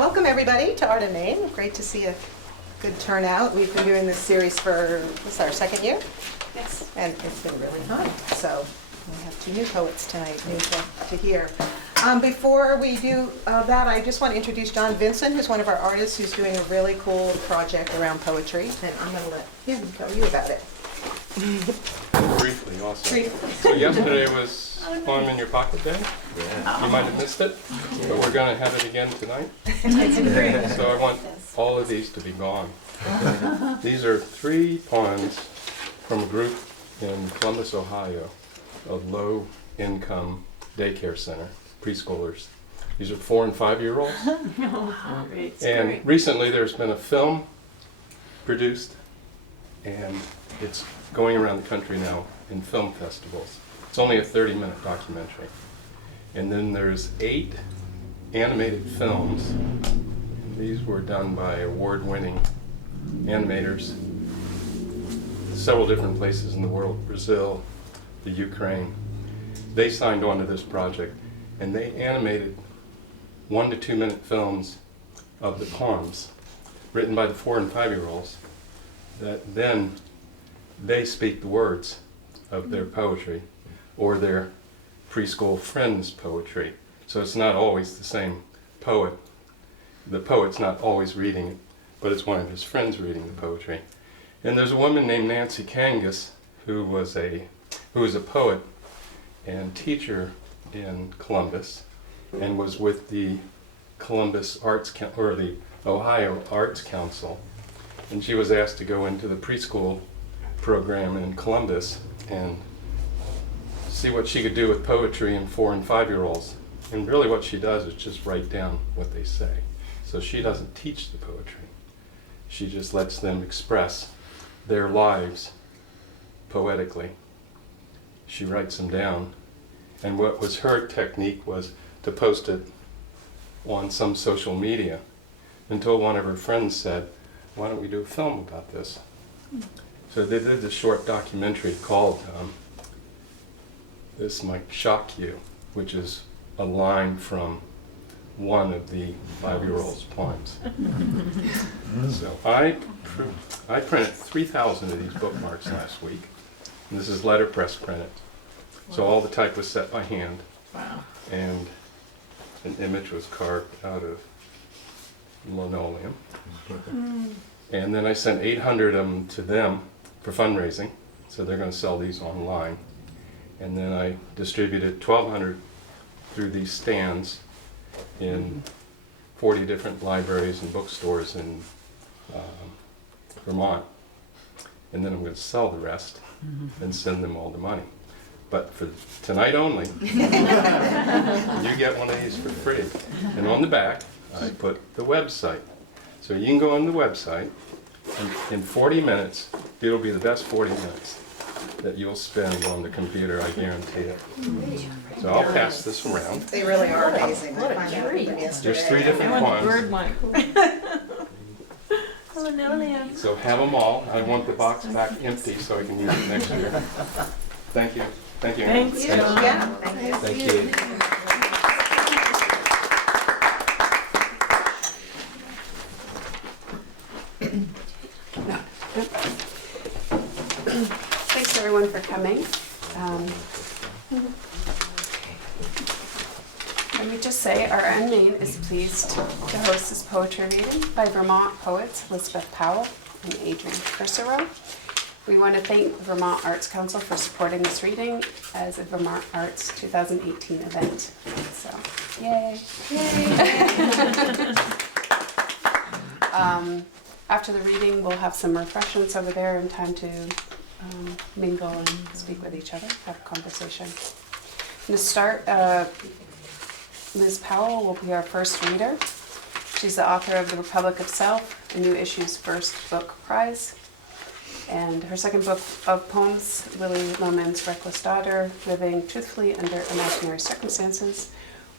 Welcome everybody to Art and Main. Great to see a good turnout. We've been doing this series for, this is our second year? Yes. And it's been really fun. So we have two new poets tonight, new to hear. Before we do that, I just want to introduce John Vincent, who's one of our artists who's doing a really cool project around poetry. And I'm going to let him tell you about it. Briefly also. So yesterday was Poem in Your Pocket Day. Yeah. You might have missed it, but we're going to have it again tonight. So I want all of these to be gone. These are 3 poems from a group in Columbus, Ohio, a low-income daycare center, preschoolers. These are 4- and 5-year-olds. And recently there's been a film produced, and it's going around the country now in film festivals. It's only a 30-minute documentary. And then there's 8 animated films. These were done by award-winning animators, several different places in the world, Brazil, the Ukraine. They signed on to this project, and they animated 1- to 2-minute films of the poems written by the 4- and 5-year-olds that then they speak the words of their poetry or their preschool friends' poetry. So it's not always the same poet. The poet's not always reading it, but it's one of his friends reading the poetry. And there's a woman named Nancy Kangas who was a poet and teacher in Columbus and was with the Columbus Arts or the Ohio Arts Council. And she was asked to go into the preschool program in Columbus and see what she could do with poetry in 4- and 5-year-olds. And really what she does is just write down what they say. So she doesn't teach the poetry. She just lets them express their lives poetically. She writes them down. And what was her technique was to post it on some social media until one of her friends said, "Why don't we do a film about this?" So they did this short documentary called This Might Shock You, which is a line from one of the 5-year-old's poems. So I printed 3,000 of these bookmarks last week, and this is letterpress printed. So all the type was set by hand. Wow. And an image was carved out of linoleum. And then I sent 800 of them to them for fundraising, so they're going to sell these online. And then I distributed 1,200 through these stands in 40 different libraries and bookstores in Vermont. And then I'm going to sell the rest and send them all the money. But for tonight only, you get one of these for free. And on the back, I put the website. So you can go on the website, and in 40 minutes, it'll be the best 40 minutes that you'll spend on the computer, I guarantee it. So I'll pass this around. They really are amazing. What a I found out treat. about them yesterday. There's 3 different poems. Linoleum. So have them all. I want the box back empty so I can use it next year. Thank you. Thank you. Thanks, John. Yeah, thank you. Thank you. Thanks everyone for coming. Let me just say, ArtonMain is pleased to host this poetry reading by Vermont poets Elizabeth Powell and Adrian Curcero. We want to thank the Vermont Arts Council for supporting this reading as a Vermont Arts 2018 event. So, yay! After the reading, we'll have some refreshments over there and time to mingle and speak with each other, have a conversation. To start, Liz Powell will be our first reader. She's the author of The Republic of Self, a New Issue's first book prize. And her second book of poems, Willie Loman's Reckless Daughter, Living Truthfully Under Imaginary Circumstances,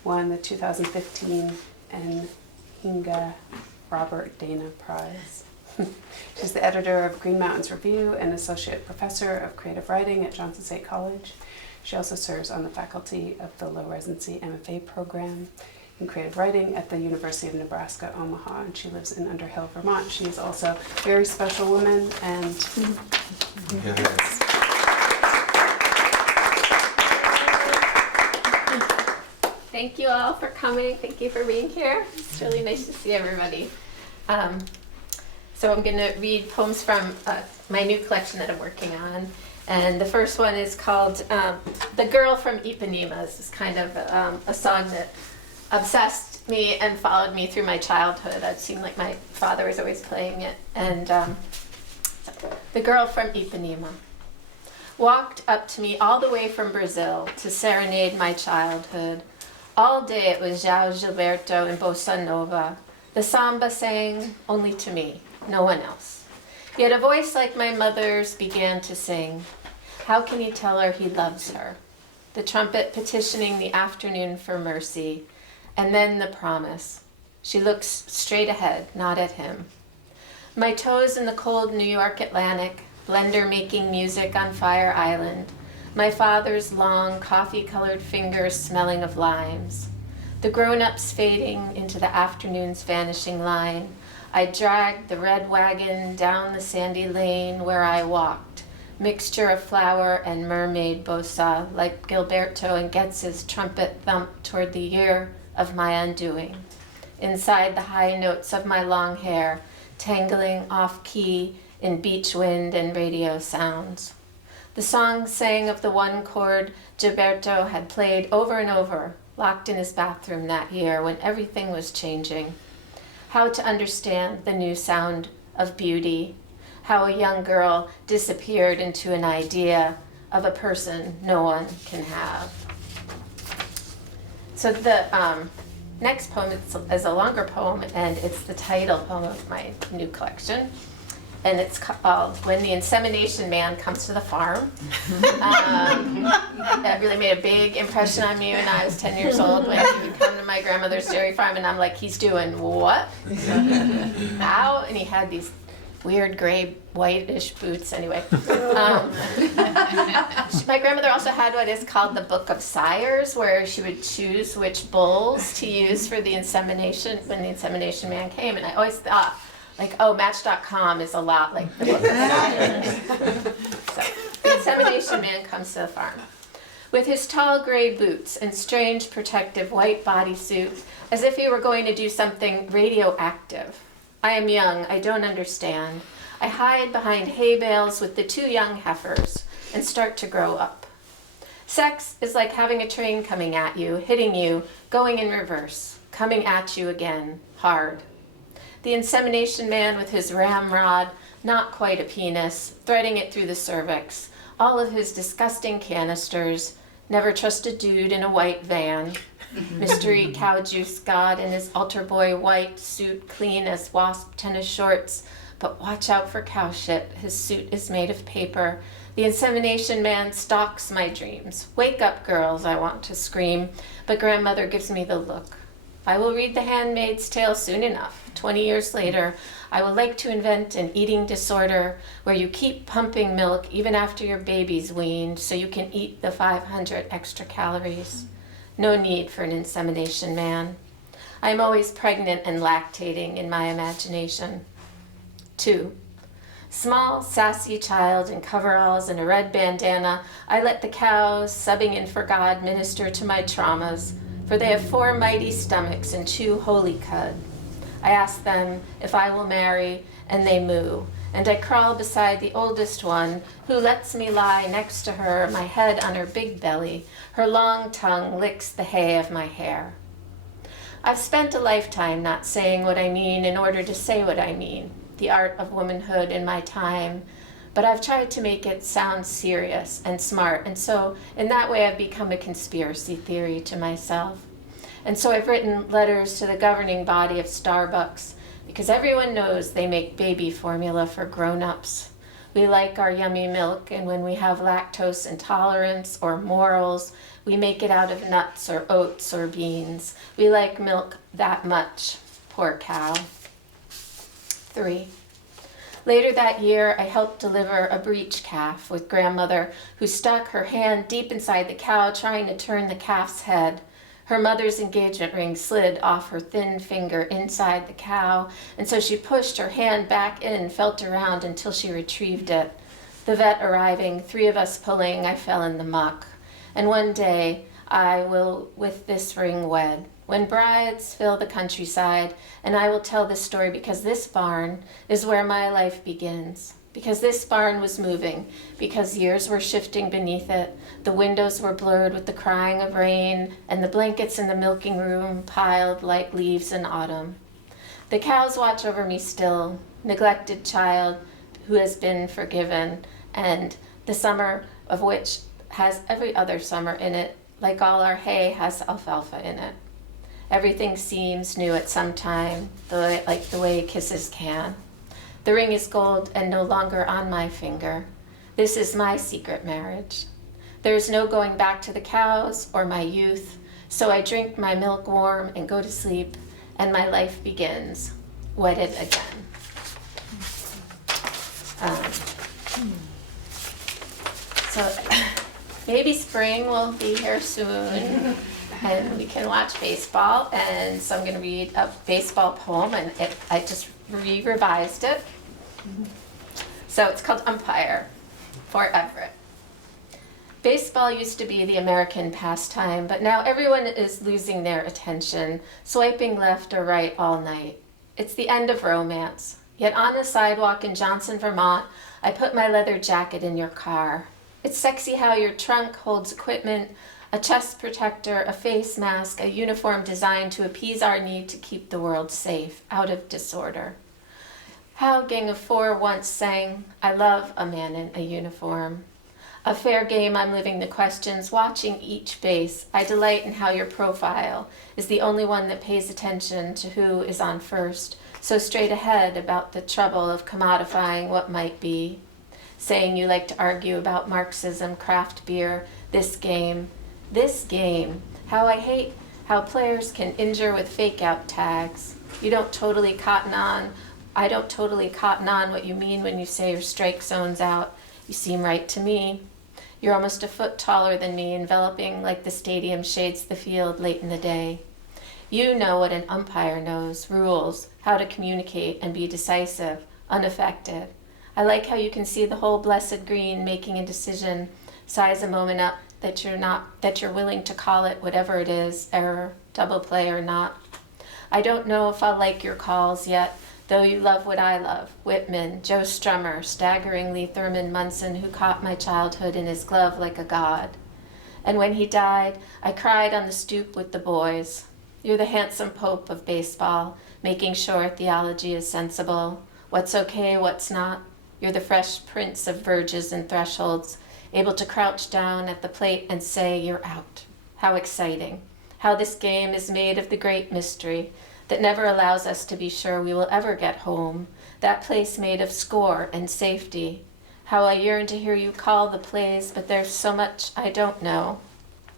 won the 2015 Inga Robert Dana Prize. She's the editor of Green Mountains Review and associate professor of creative writing at Johnson State College. She also serves on the faculty of the low residency MFA program in creative writing at the University of Nebraska, Omaha, and she lives in Underhill, Vermont. She is also a very special woman, and Thank you all for coming. Thank you for being here. It's really nice to see everybody. So I'm going to read poems from my new collection that I'm working on. And the first one is called The Girl from Ipanema. This is kind of a song that obsessed me and followed me through my childhood. It seemed like my father was always playing it. And The Girl from Ipanema. Walked up to me all the way from Brazil to serenade my childhood. All day it was João Gilberto and Bossa Nova. The samba sang only to me, no one else. Yet a voice like my mother's began to sing. How can he tell her he loves her? The trumpet petitioning the afternoon for mercy. And then the promise. She looks straight ahead, not at him. My toes in the cold New York Atlantic, blender making music on Fire Island. My father's long, coffee-colored fingers smelling of limes. The grown-ups fading into the afternoon's vanishing line. I dragged the red wagon down the sandy lane where I walked. Mixture of flower and mermaid bossa, like Gilberto and Getz's trumpet thump toward the year of my undoing. Inside the high notes of my long hair, tangling off-key in beach wind and radio sounds. The song sang of the one chord Gilberto had played over and over, locked in his bathroom that year when everything was changing. How to understand the new sound of beauty, how a young girl disappeared into an idea of a person no one can have. So the next poem is a longer poem, and it's the title poem of my new collection. And it's called When the Insemination Man Comes to the Farm. That really made a big impression on me when I was 10 years old, when he would come to my grandmother's dairy farm, and I'm like, he's doing what? How? And he had these weird gray, whitish boots, anyway. My grandmother also had what is called the Book of Sires, where she would choose which bulls to use for the insemination, when the insemination man came. And I always thought, like, oh, Match.com is a lot like the Book of Sires. So, the insemination man comes to the farm. With his tall gray boots and strange protective white bodysuit, as if he were going to do something radioactive. I am young, I don't understand. I hide behind hay bales with the two young heifers and start to grow up. Sex is like having a train coming at you, hitting you, going in reverse, coming at you again, hard. The insemination man with his ramrod, not quite a penis, threading it through the cervix, all of his disgusting canisters, never trust a dude in a white van, mystery cow juice god in his altar boy white suit, clean as wasp tennis shorts, but watch out for cow shit, his suit is made of paper. The insemination man stalks my dreams. Wake up, girls, I want to scream, but grandmother gives me the look. I will read The Handmaid's Tale soon enough. 20 years later, I would like to invent an eating disorder where you keep pumping milk even after your baby's weaned so you can eat the 500 extra calories. No need for an insemination man. I am always pregnant and lactating in my imagination. 2. Small, sassy child in coveralls and a red bandana, I let the cows, subbing in for God, minister to my traumas, for they have 4 mighty stomachs and chew holy cud. I ask them if I will marry, and they moo, and I crawl beside the oldest one, who lets me lie next to her, my head on her big belly. Her long tongue licks the hay of my hair. I've spent a lifetime not saying what I mean in order to say what I mean, the art of womanhood in my time, but I've tried to make it sound serious and smart, and so in that way I've become a conspiracy theory to myself. And so I've written letters to the governing body of Starbucks, because everyone knows they make baby formula for grown-ups. We like our yummy milk, and when we have lactose intolerance or morals, we make it out of nuts or oats or beans. We like milk that much. Poor cow. 3. Later that year, I helped deliver a breech calf with grandmother, who stuck her hand deep inside the cow trying to turn the calf's head. Her mother's engagement ring slid off her thin finger inside the cow, and so she pushed her hand back in, felt around until she retrieved it. The vet arriving, 3 of us pulling, I fell in the muck. And one day I will with this ring wed, when brides fill the countryside, and I will tell this story because this barn is where my life begins. Because this barn was moving, because years were shifting beneath it, the windows were blurred with the crying of rain, and the blankets in the milking room piled like leaves in autumn. The cows watch over me still, neglected child who has been forgiven, and the summer of which has every other summer in it, like all our hay has alfalfa in it. Everything seems new at some time, like the way kisses can. The ring is gold and no longer on my finger. This is my secret marriage. There is no going back to the cows or my youth, so I drink my milk warm and go to sleep, and my life begins, wedded again. So maybe spring will be here soon, and we can watch baseball, and so I'm going to read a baseball poem, and I just revised it. So it's called Umpire for Everett. Baseball used to be the American pastime, but now everyone is losing their attention, swiping left or right all night. It's the end of romance. Yet on a sidewalk in Johnson, Vermont, I put my leather jacket in your car. It's sexy how your trunk holds equipment, a chest protector, a face mask, a uniform designed to appease our need to keep the world safe, out of disorder. How Gang of Four once sang, I love a man in a uniform. A fair game, I'm living the questions, watching each base. I delight in how your profile is the only one that pays attention to who is on first, so straight ahead about the trouble of commodifying what might be. Saying you like to argue about Marxism, craft beer, this game, how I hate how players can injure with fake-out tags. I don't totally cotton on what you mean when you say your strike zone's out. You seem right to me. You're almost a foot taller than me, enveloping like the stadium shades the field late in the day. You know what an umpire knows, rules, how to communicate and be decisive, unaffected. I like how you can see the whole blessed green, making a decision, size a moment up that you're willing to call it whatever it is, error, double play or not. I don't know if I'll like your calls yet, though you love what I love. Whitman, Joe Strummer, staggeringly Thurman Munson, who caught my childhood in his glove like a god. And when he died, I cried on the stoop with the boys. You're the handsome pope of baseball, making sure theology is sensible. What's okay, what's not. You're the fresh prince of verges and thresholds, able to crouch down at the plate and say you're out. How exciting. How this game is made of the great mystery that never allows us to be sure we will ever get home, that place made of score and safety. How I yearn to hear you call the plays, but there's so much I don't know.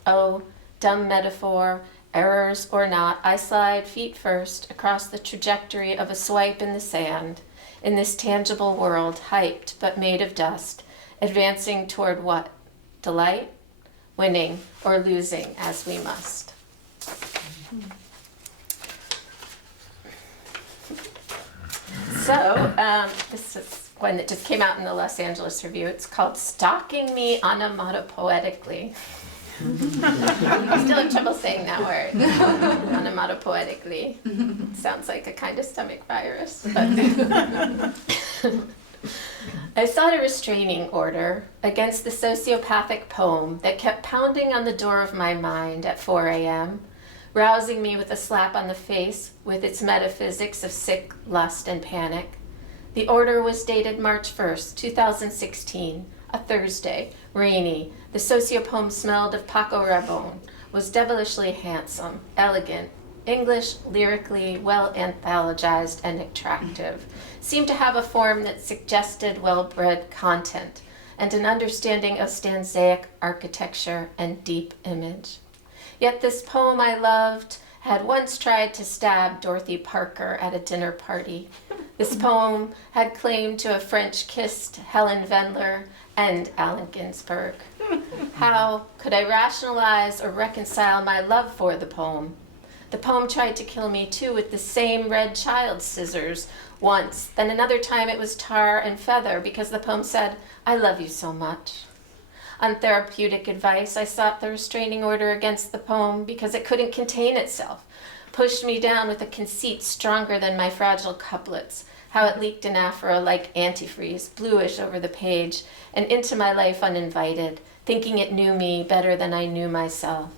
Oh, dumb metaphor, errors or not, I slide feet first across the trajectory of a swipe in the sand, in this tangible world, hyped but made of dust, advancing toward what? Delight? Winning or losing as we must. So, this is one that just came out in the Los Angeles Review. It's called Stalking Me Onomatopoetically. I still have trouble saying that word. Onomatopoetically. Sounds like a kind of stomach virus. But I sought a restraining order against the sociopathic poem that kept pounding on the door of my mind at 4 a.m., rousing me with a slap on the face with its metaphysics of sick lust and panic. The order was dated March 1st, 2016, a Thursday, rainy. The sociopoem smelled of Paco Rabanne, was devilishly handsome, elegant, English, lyrically, well anthologized and attractive, seemed to have a form that suggested well-bred content and an understanding of stanzaic architecture and deep image. Yet this poem I loved had once tried to stab Dorothy Parker at a dinner party. This poem had claimed to have French-kissed Helen Wendler and Allen Ginsberg. How could I rationalize or reconcile my love for the poem? The poem tried to kill me too with the same red child scissors once. Then another time it was tar and feather because the poem said, I love you so much. On therapeutic advice, I sought the restraining order against the poem because it couldn't contain itself, pushed me down with a conceit stronger than my fragile couplets, how it leaked in Afro like antifreeze, bluish over the page, and into my life uninvited, thinking it knew me better than I knew myself.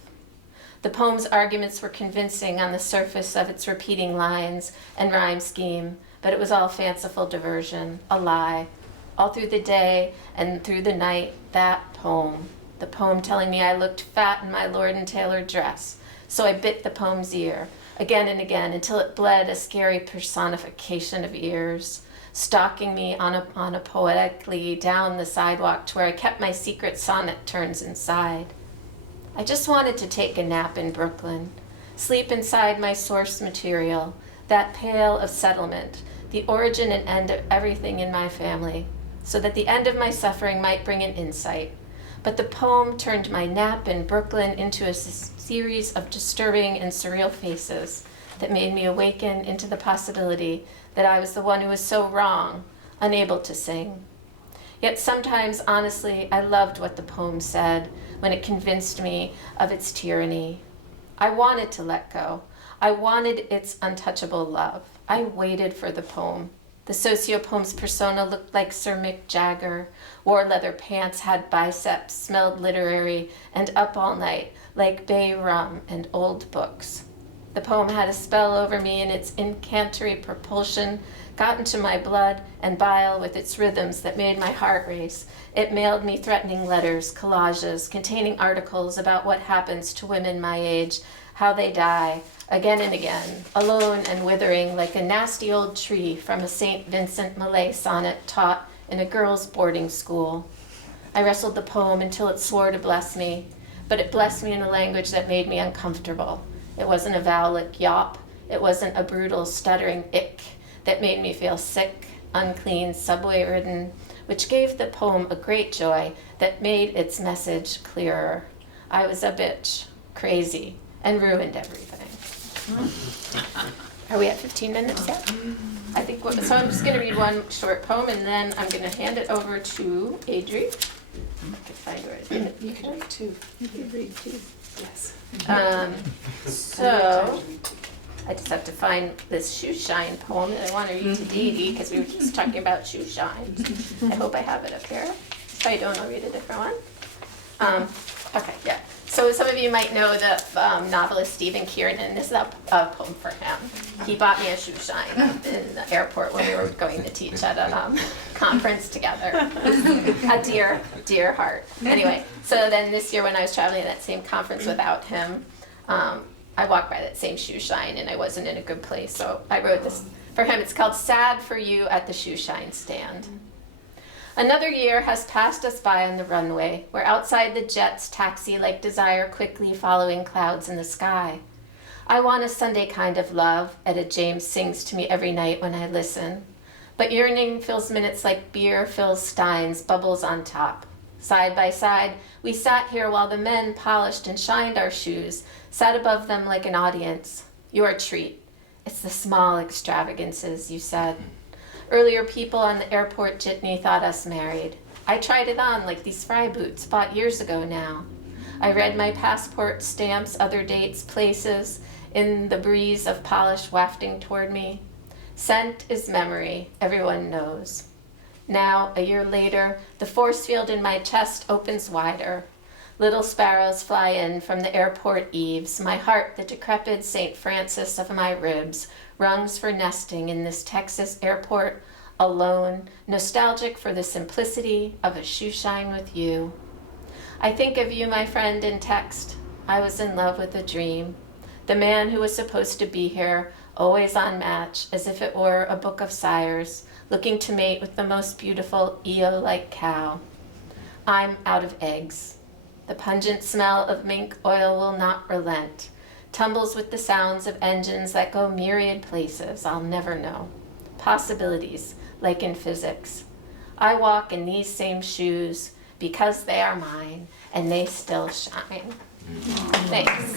The poem's arguments were convincing on the surface of its repeating lines and rhyme scheme, but it was all fanciful diversion, a lie. All through the day and through the night, that poem, the poem telling me I looked fat in my Lord and Taylor dress. So I bit the poem's ear, again and again, until it bled a scary personification of ears, stalking me on a poetically down the sidewalk to where I kept my secret sonnet turns inside. I just wanted to take a nap in Brooklyn, sleep inside my source material, that pail of settlement, the origin and end of everything in my family, so that the end of my suffering might bring an insight. But the poem turned my nap in Brooklyn into a series of disturbing and surreal faces that made me awaken into the possibility that I was the one who was so wrong, unable to sing. Yet sometimes, honestly, I loved what the poem said when it convinced me of its tyranny. I wanted to let go. I wanted its untouchable love. I waited for the poem. The socio-poem's persona looked like Sir Mick Jagger, wore leather pants, had biceps, smelled literary, and up all night, like bay rum and old books. The poem had a spell over me, and its incantory propulsion got into my blood and bile with its rhythms that made my heart race. It mailed me threatening letters, collages, containing articles about what happens to women my age, how they die, again and again, alone and withering like a nasty old tree from a St. Vincent Millay sonnet taught in a girls' boarding school. I wrestled the poem until it swore to bless me, but it blessed me in a language that made me uncomfortable. It wasn't a vowelic yop. It wasn't a brutal, stuttering ick that made me feel sick, unclean, subway-ridden, which gave the poem a great joy that made its message clearer. I was a bitch, crazy, and ruined everything. Are we at 15 minutes yet? I think, so I'm just going to read one short poem, and then I'm going to hand it over to Adri. I can find where it is. You can read too. You can read too. Yes. So, I just have to find this shoe shine poem that I want to read to Dee Dee, because we were just talking about shoe shine. I hope I have it up here. If I don't, I'll read a different one. Okay, yeah. So some of you might know the novelist Stephen Kiernan. This is a poem for him. He bought me a shoe shine in the airport when we were going to teach at a conference together. A dear, dear heart. Anyway, so then this year when I was traveling to that same conference without him, I walked by that same shoe shine and I wasn't in a good place. So I wrote this for him. It's called Sad for You at the Shoe Shine Stand. Another year has passed us by on the runway, where outside the jets taxi like desire quickly following clouds in the sky. I want a Sunday kind of love, Etta James sings to me every night when I listen. But yearning fills minutes like beer fills steins, bubbles on top. Side by side, we sat here while the men polished and shined our shoes, sat above them like an audience. Your treat. It's the small extravagances, you said. Earlier people on the airport jitney thought us married. I tried it on like these fry boots bought years ago now. I read my passport stamps, other dates, places, in the breeze of polish wafting toward me. Scent is memory, everyone knows. Now, a year later, the force field in my chest opens wider. Little sparrows fly in from the airport eaves, my heart the decrepit St. Francis of my ribs, rungs for nesting in this Texas airport, alone, nostalgic for the simplicity of a shoe shine with you. I think of you, my friend, in text. I was in love with a dream. The man who was supposed to be here, always on match, as if it were a book of sires, looking to mate with the most beautiful Eo-like cow. I'm out of eggs. The pungent smell of mink oil will not relent. Tumbles with the sounds of engines that go myriad places I'll never know. Possibilities, like in physics. I walk in these same shoes, because they are mine and they still shine. Thanks.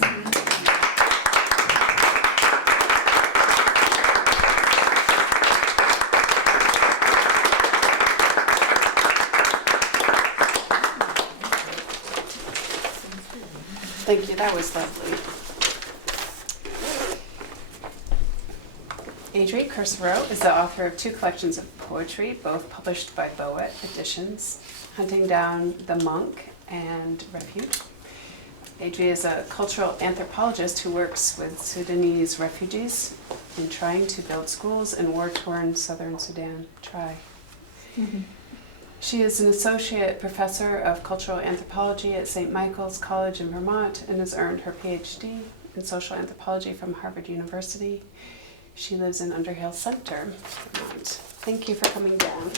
Thank you, that was lovely. Adri Kursaro is the author of 2 collections of poetry, both published by Boet Editions, Hunting Down the Monk and Refuge. Adri is a cultural anthropologist who works with Sudanese refugees in trying to build schools in war-torn southern Sudan. She is an associate professor of cultural anthropology at St. Michael's College in Vermont and has earned her PhD in social anthropology from Harvard University. She lives in Underhill Center, Vermont. Thank you for coming down.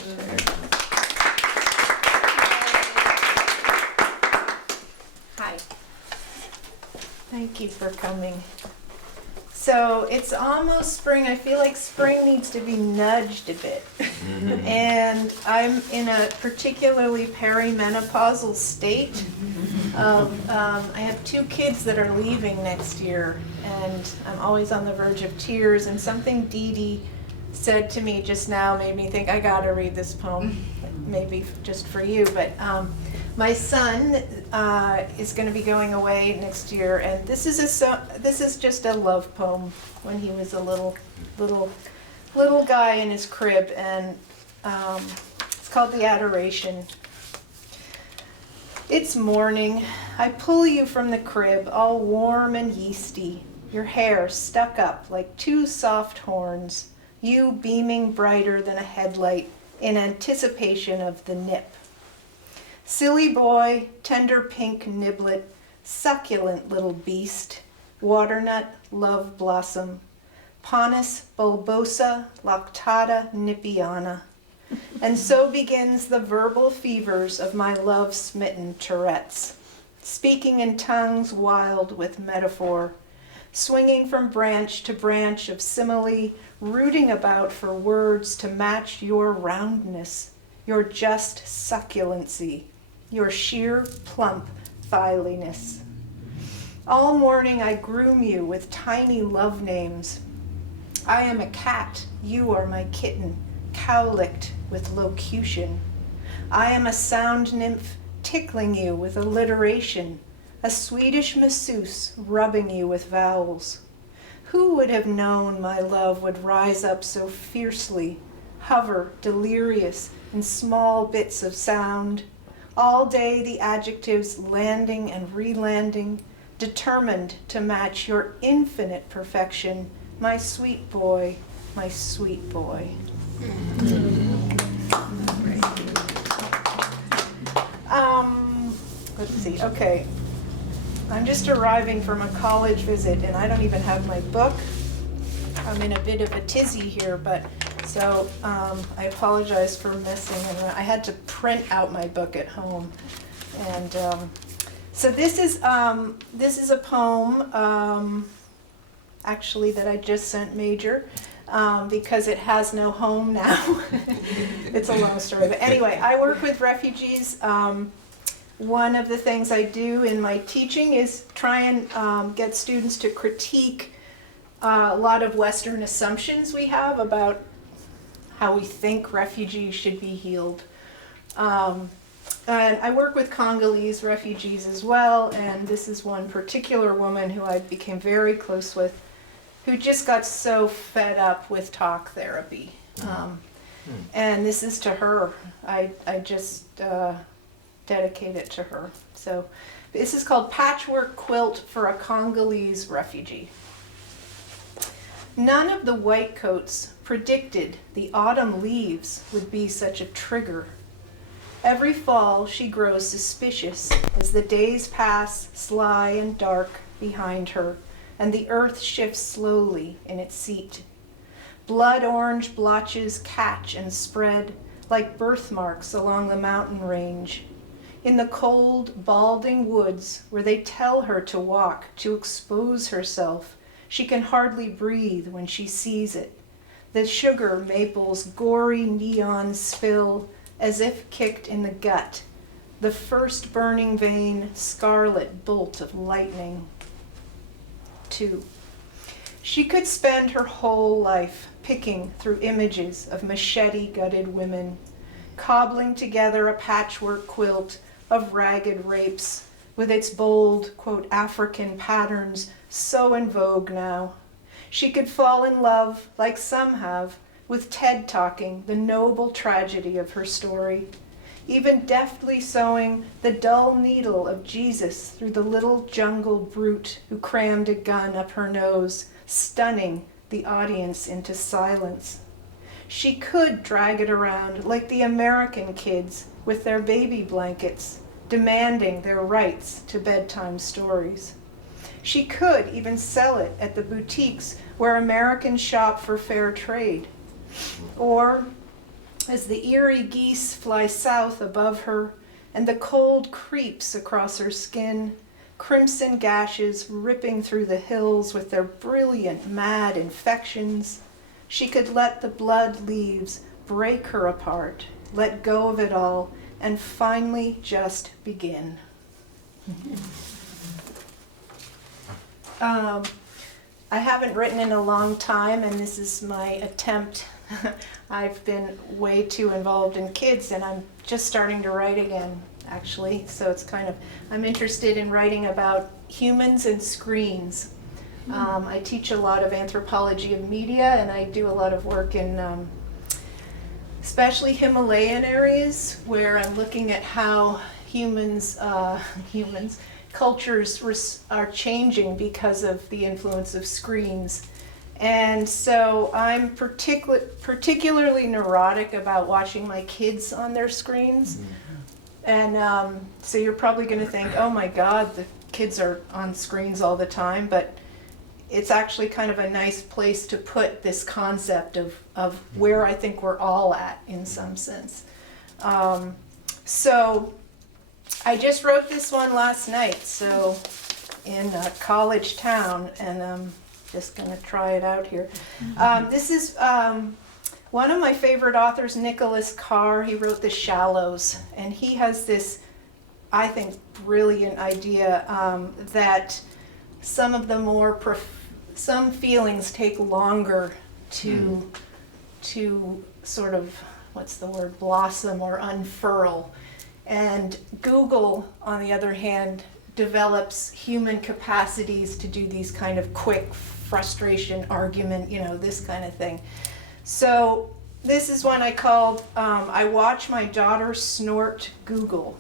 Hi. Thank you for coming. So it's almost spring. I feel like spring needs to be nudged a bit. And I'm in a particularly perimenopausal state of, I have 2 kids that are leaving next year, and I'm always on the verge of tears, and something Dee Dee said to me just now made me think I gotta read this poem, maybe just for you, but my son is going to be going away next year, and this is just a love poem when he was a little guy in his crib, and it's called The Adoration. It's morning. I pull you from the crib, all warm and yeasty, your hair stuck up like 2 soft horns, you beaming brighter than a headlight in anticipation of the nip. Silly boy, tender pink niblet, succulent little beast, waternut, love blossom, Panis bulbosa lactata nipiana. And so begins the verbal fevers of my love-smitten Tourette's, speaking in tongues wild with metaphor, swinging from branch to branch of simile, rooting about for words to match your roundness, your just succulency, your sheer plump thiliness. All morning I groom you with tiny love names. I am a cat, you are my kitten, cowlicked with locution. I am a sound nymph tickling you with alliteration, a Swedish masseuse rubbing you with vowels. Who would have known my love would rise up so fiercely, hover delirious in small bits of sound, all day the adjectives landing and re-landing, determined to match your infinite perfection, my sweet boy, my sweet boy. Let's see, okay. I'm just arriving from a college visit and I don't even have my book. I'm in a bit of a tizzy here, but so I apologize for messing around. I had to print out my book at home. And so this is a poem actually that I just sent Major because it has no home now. It's a long story, but anyway, I work with refugees. One of the things I do in my teaching is try and get students to critique a lot of Western assumptions we have about how we think refugees should be healed. And I work with Congolese refugees as well, and this is one particular woman who I became very close with, who just got so fed up with talk therapy. And this is to her. I just dedicate it to her. So this is called Patchwork Quilt for a Congolese Refugee. None of the white coats predicted the autumn leaves would be such a trigger. Every fall she grows suspicious as the days pass sly and dark behind her and the earth shifts slowly in its seat. Blood orange blotches catch and spread like birthmarks along the mountain range. In the cold, balding woods where they tell her to walk, to expose herself, she can hardly breathe when she sees it. The sugar maples gory neon spill as if kicked in the gut, the first burning vein, scarlet bolt of lightning. 2. She could spend her whole life picking through images of machete-gutted women, cobbling together a patchwork quilt of ragged rapes with its bold, quote, African patterns so in vogue now. She could fall in love, like some have, with Ted talking the noble tragedy of her story, even deftly sewing the dull needle of Jesus through the little jungle brute who crammed a gun up her nose, stunning the audience into silence. She could drag it around like the American kids with their baby blankets, demanding their rights to bedtime stories. She could even sell it at the boutiques where Americans shop for fair trade. Or, as the eerie geese fly south above her and the cold creeps across her skin, crimson gashes ripping through the hills with their brilliant, mad infections, she could let the blood leaves break her apart, let go of it all, and finally just begin. I haven't written in a long time, and this is my attempt. I've been way too involved in kids, and I'm just starting to write again, actually. So it's kind of, I'm interested in writing about humans and screens. I teach a lot of anthropology of media, and I do a lot of work in especially Himalayan areas where I'm looking at how cultures are changing because of the influence of screens. And so I'm particularly neurotic about watching my kids on their screens. And so you're probably going to think, oh my God, the kids are on screens all the time, but it's actually kind of a nice place to put this concept of where I think we're all at in some sense. So I just wrote this one last night, so in a college town, and I'm just going to try it out here. This is one of my favorite authors, Nicholas Carr. He wrote The Shallows, and he has this, I think, brilliant idea that some of the some feelings take longer to sort of, what's the word, blossom or unfurl. And Google, on the other hand, develops human capacities to do these kind of quick frustration, argument, this kind of thing. So this is one I called, I Watch My Daughter Snort Google.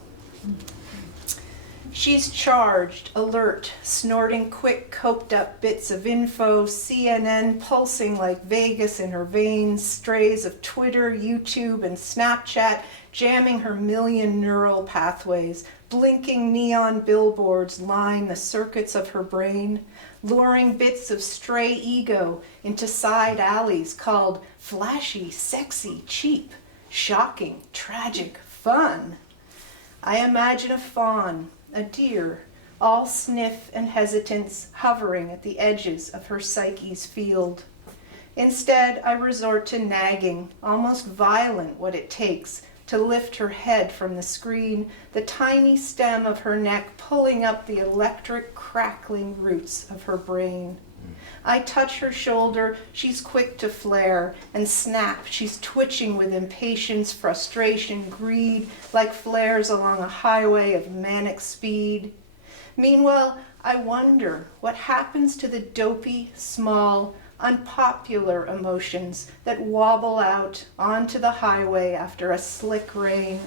She's charged, alert, snorting quick, coked-up bits of info, CNN pulsing like Vegas in her veins, strays of Twitter, YouTube, and Snapchat jamming her million neural pathways, blinking neon billboards line the circuits of her brain, luring bits of stray ego into side alleys called flashy, sexy, cheap, shocking, tragic, fun. I imagine a fawn, a deer, all sniff and hesitance hovering at the edges of her psyche's field. Instead, I resort to nagging, almost violent what it takes to lift her head from the screen, the tiny stem of her neck pulling up the electric crackling roots of her brain. I touch her shoulder, she's quick to flare and snap. She's twitching with impatience, frustration, greed, like flares along a highway of manic speed. Meanwhile, I wonder what happens to the dopey, small, unpopular emotions that wobble out onto the highway after a slick rain,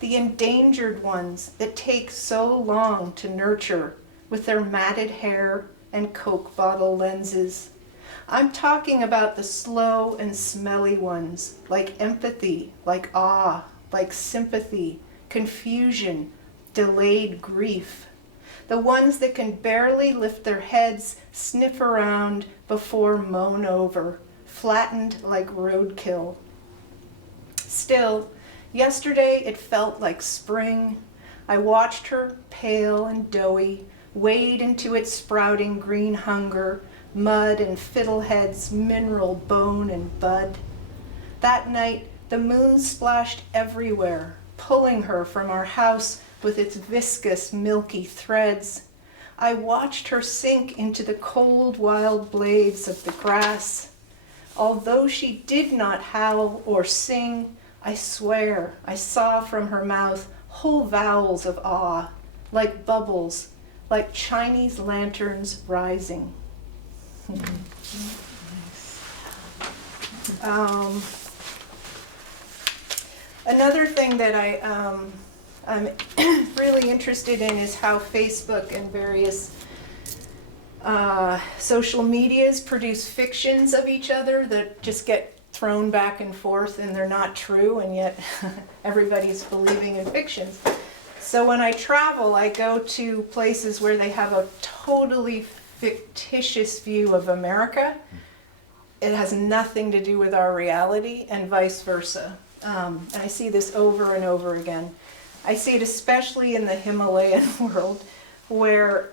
the endangered ones that take so long to nurture with their matted hair and Coke bottle lenses. I'm talking about the slow and smelly ones, like empathy, like awe, like sympathy, confusion, delayed grief. The ones that can barely lift their heads, sniff around before moan over, flattened like roadkill. Still, yesterday it felt like spring. I watched her, pale and doughy, wade into its sprouting green hunger, mud and fiddleheads, mineral bone and bud. That night, the moon splashed everywhere, pulling her from our house with its viscous, milky threads. I watched her sink into the cold, wild blades of the grass. Although she did not howl or sing, I swear I saw from her mouth whole vowels of awe, like bubbles, like Chinese lanterns rising. Another thing that I'm really interested in is how Facebook and various social medias produce fictions of each other that just get thrown back and forth, and they're not true, and yet everybody's believing in fictions. So when I travel, I go to places where they have a totally fictitious view of America. It has nothing to do with our reality, and vice versa. And I see this over and over again. I see it especially in the Himalayan world, where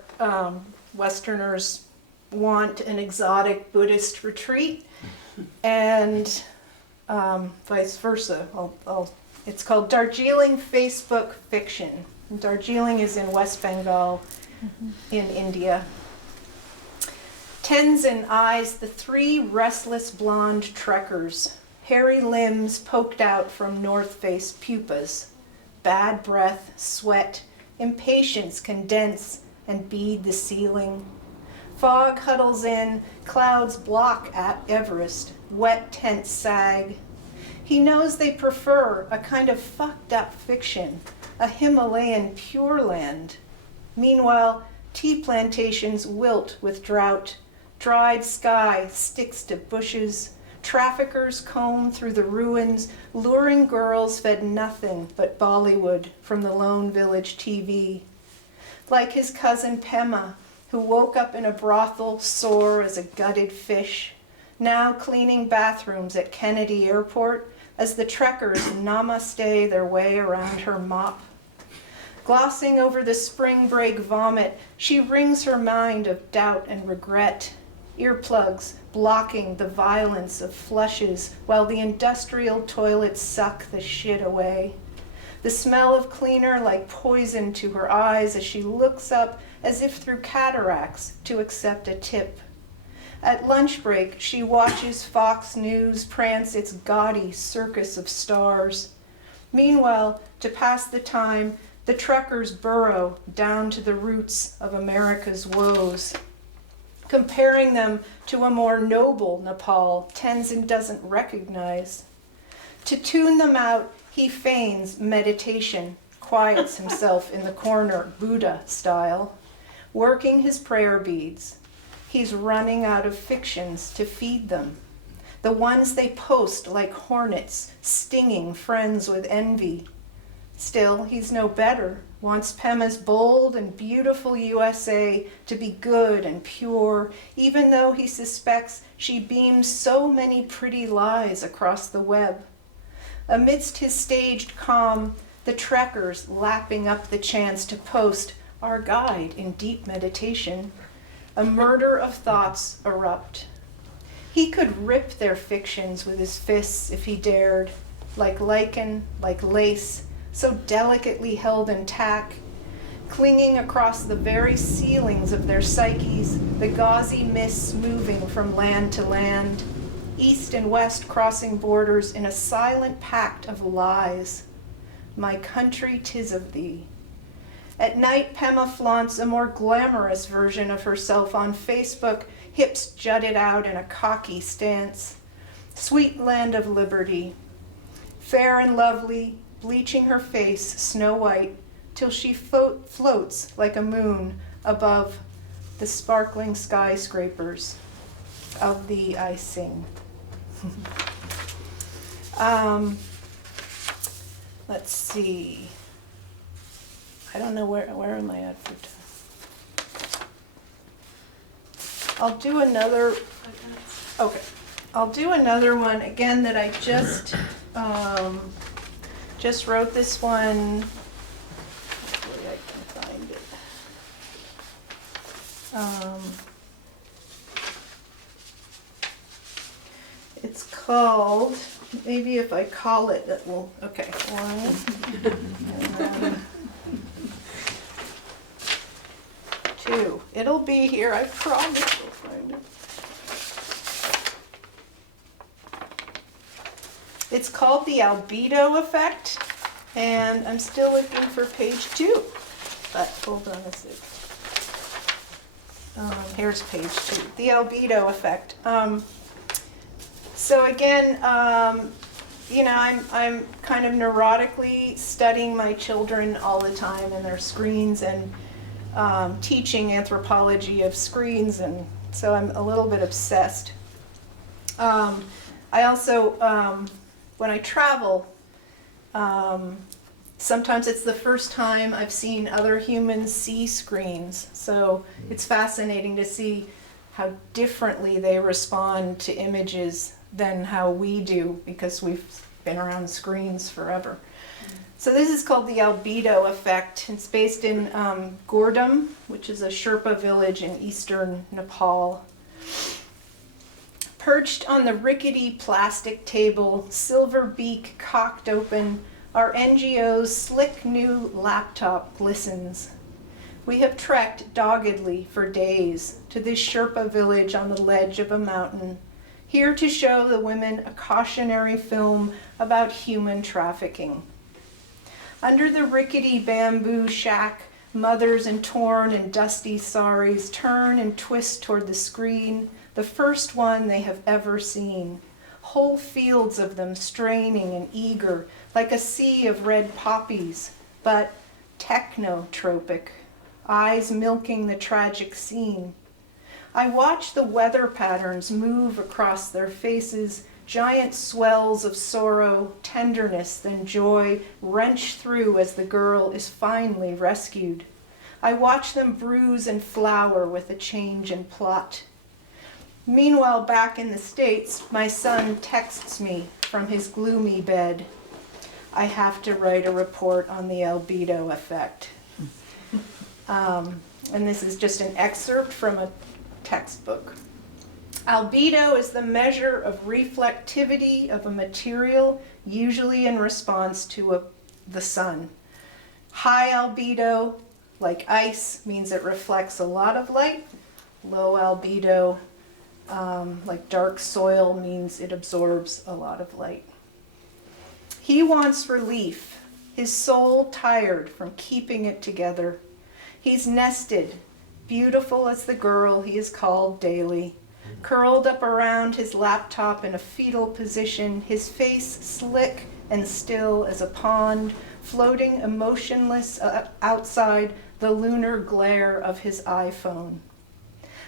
Westerners want an exotic Buddhist retreat, and vice versa. It's called Darjeeling Facebook Fiction. Darjeeling is in West Bengal, in India. Tenzin eyes the three restless blonde trekkers, hairy limbs poked out from north face pupas. Bad breath, sweat, impatience condense and bead the ceiling. Fog huddles in, clouds block at Everest, wet tents sag. He knows they prefer a kind of fucked up fiction, a Himalayan pure land. Meanwhile, tea plantations wilt with drought, dried sky sticks to bushes, traffickers comb through the ruins, luring girls fed nothing but Bollywood from the lone village TV. Like his cousin Pema, who woke up in a brothel sore as a gutted fish, now cleaning bathrooms at Kennedy Airport as the trekkers namaste their way around her mop. Glossing over the spring break vomit, she wrings her mind of doubt and regret, earplugs blocking the violence of flushes while the industrial toilets suck the shit away. The smell of cleaner like poison to her eyes as she looks up as if through cataracts to accept a tip. At lunch break, she watches Fox News prance its gaudy circus of stars. Meanwhile, to pass the time, the trekkers burrow down to the roots of America's woes. Comparing them to a more noble Nepal Tenzin doesn't recognize. To tune them out, he feigns meditation, quiets himself in the corner, Buddha style, working his prayer beads. He's running out of fictions to feed them. The ones they post like hornets, stinging friends with envy. Still, he's no better, wants Pema's bold and beautiful USA to be good and pure, even though he suspects she beams so many pretty lies across the web. Amidst his staged calm, the trekkers lapping up the chance to post our guide in deep meditation. A murder of thoughts erupt. He could rip their fictions with his fists if he dared, like lichen, like lace, so delicately held intact, clinging across the very ceilings of their psyches, the gauzy mists moving from land to land, east and west crossing borders in a silent pact of lies. My country, 'tis of thee. At night, Pema flaunts a more glamorous version of herself on Facebook, hips jutted out in a cocky stance. Sweet land of liberty. Fair and lovely, bleaching her face snow white, till she floats like a moon above the sparkling skyscrapers. Of thee I sing. Let's see. I don't know where am I at for time? I'll do another. Okay, I'll do another one again that I just wrote this one. Hopefully I can find it. It's called. Maybe if I call it, that will. Okay, one. And then, 2. It'll be here, I promise you'll find it. It's called the albedo effect, and I'm still looking for page 2. But hold on a sec. Here's page 2, the albedo effect. So again, you know, I'm kind of neurotically studying my children all the time and their screens, and teaching anthropology of screens, and so I'm a little bit obsessed. I also, when I travel, sometimes it's the first time I've seen other humans see screens, so it's fascinating to see how differently they respond to images than how we do, because we've been around screens forever. So this is called the albedo effect. It's based in Gurdam, which is a Sherpa village in eastern Nepal. Perched on the rickety plastic table, silver beak cocked open, our NGO's slick new laptop glistens. We have trekked doggedly for days to this Sherpa village on the ledge of a mountain, here to show the women a cautionary film about human trafficking. Under the rickety bamboo shack, mothers in torn and dusty saris turn and twist toward the screen, the first one they have ever seen. Whole fields of them straining and eager, like a sea of red poppies, but technotropic, eyes milking the tragic scene. I watch the weather patterns move across their faces, giant swells of sorrow, tenderness, then joy wrench through as the girl is finally rescued. I watch them bruise and flower with a change in plot. Meanwhile, back in the States, my son texts me from his gloomy bed. I have to write a report on the albedo effect. And this is just an excerpt from a textbook. Albedo is the measure of reflectivity of a material, usually in response to the sun. High albedo, like ice, means it reflects a lot of light. Low albedo, like dark soil, means it absorbs a lot of light. He wants relief, his soul tired from keeping it together. He's nested, beautiful as the girl he is called daily, curled up around his laptop in a fetal position, his face slick and still as a pond, floating emotionless outside the lunar glare of his iPhone.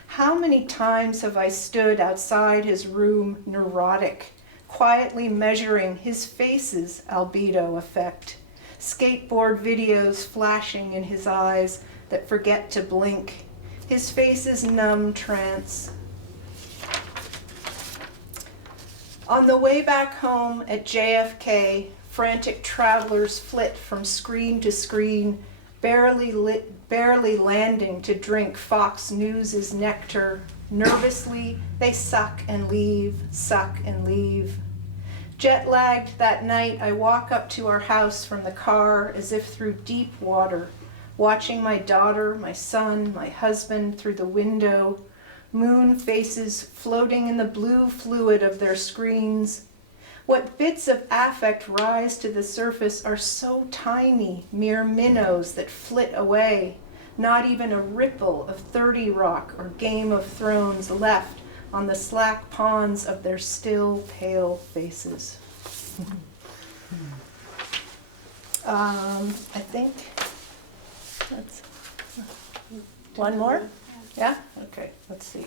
How many times have I stood outside his room, neurotic, quietly measuring his face's albedo effect, skateboard videos flashing in his eyes that forget to blink, his face's numb trance. On the way back home at JFK, frantic travelers flit from screen to screen, barely landing to drink Fox News' nectar. Nervously, they suck and leave, suck and leave. Jet-lagged that night, I walk up to our house from the car as if through deep water, watching my daughter, my son, my husband through the window, moon faces floating in the blue fluid of their screens. What bits of affect rise to the surface are so tiny, mere minnows that flit away, not even a ripple of 30 Rock or Game of Thrones left on the slack ponds of their still, pale faces. I think that's one more. Yeah? Okay, let's see.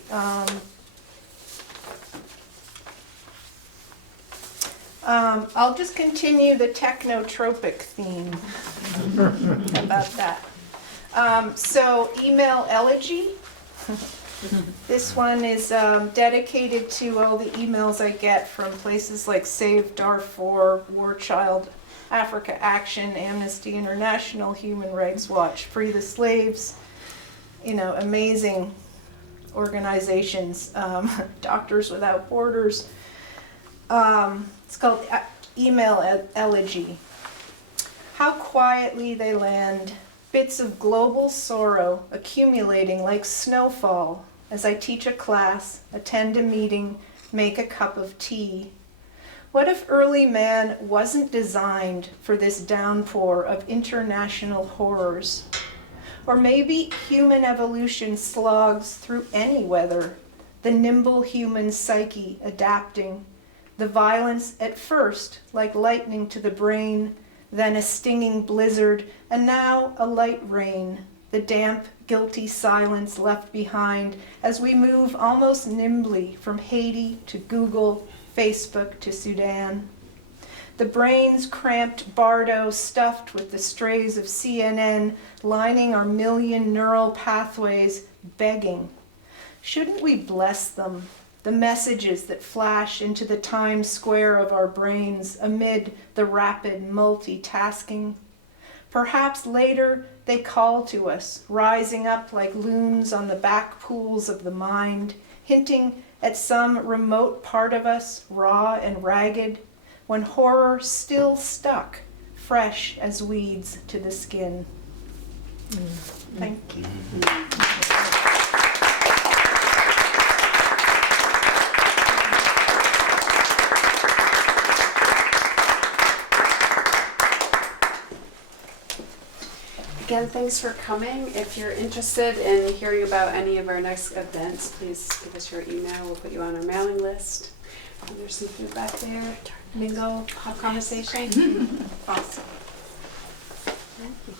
I'll just continue the technotropic theme about that. So, email elegy. This one is dedicated to all the emails I get from places like Save Darfur, War Child, Africa Action, Amnesty International, Human Rights Watch, Free the Slaves, you know, amazing organizations, Doctors Without Borders. It's called Email Elegy. How quietly they land, bits of global sorrow accumulating like snowfall as I teach a class, attend a meeting, make a cup of tea. What if early man wasn't designed for this downpour of international horrors? Or maybe human evolution slogs through any weather, the nimble human psyche adapting, the violence at first like lightning to the brain, then a stinging blizzard, and now a light rain, the damp, guilty silence left behind as we move almost nimbly from Haiti to Google, Facebook to Sudan. The brain's cramped bardo stuffed with the strays of CNN lining our million neural pathways, begging. Shouldn't we bless them, the messages that flash into the Times Square of our brains amid the rapid multitasking? Perhaps later they call to us, rising up like loons on the back pools of the mind, hinting at some remote part of us, raw and ragged, when horror still stuck, fresh as weeds to the skin. Thank you. Again, thanks for coming. If you're interested in hearing about any of our next events, please give us your email. We'll put you on our mailing list. There's some food back there. Mingle, have conversation. Awesome. Thank you.